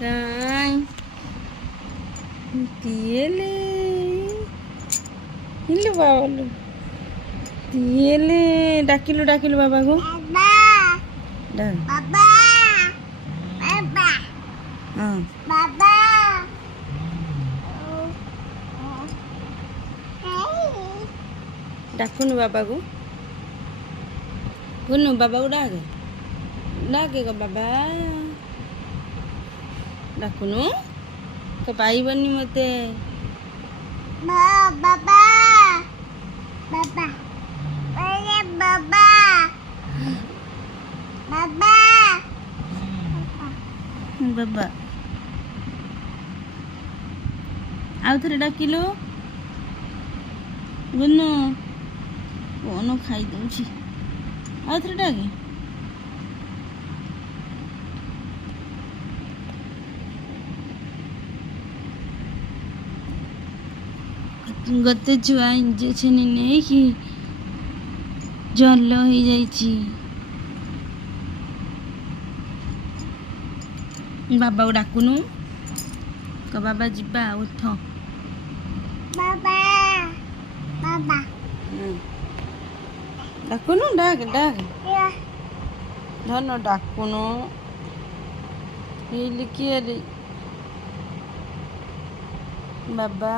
କାଇଁ କିଏଲେ ଇଲୁ ବାବାଲୁ କିଏଲେ ଡାକିଲୁ ଡାକିଲୁ ବାବାକୁ ହଁ ଡାକୁନୁ ବାବାକୁ କୁନୁ ବାବାକୁ ଡାକେ ଡାକେ ଗ ବାବା ଡାକୁନୁ ତ ପାଇବନି ମତେ ବାବା ଆଉ ଥରେ ଡାକିଲୁ ଗୁନୁ କଣ ଖାଇଦଉଛି ଆଉ ଥରେ ଡାକେ ଗୋଟେ ଛୁଆ ଇଞ୍ଜେକ୍ସନ ନେଇକି ଜଲ ହେଇଯାଇଛି ବାବାକୁ ଡାକୁନୁ କ ବାବା ଯିବା ଉଠ ଡାକୁନୁ ଡାକ ଡାକ ଧନ ଡାକୁନୁ ହେଇଲି କିଏ ରେ ବାବା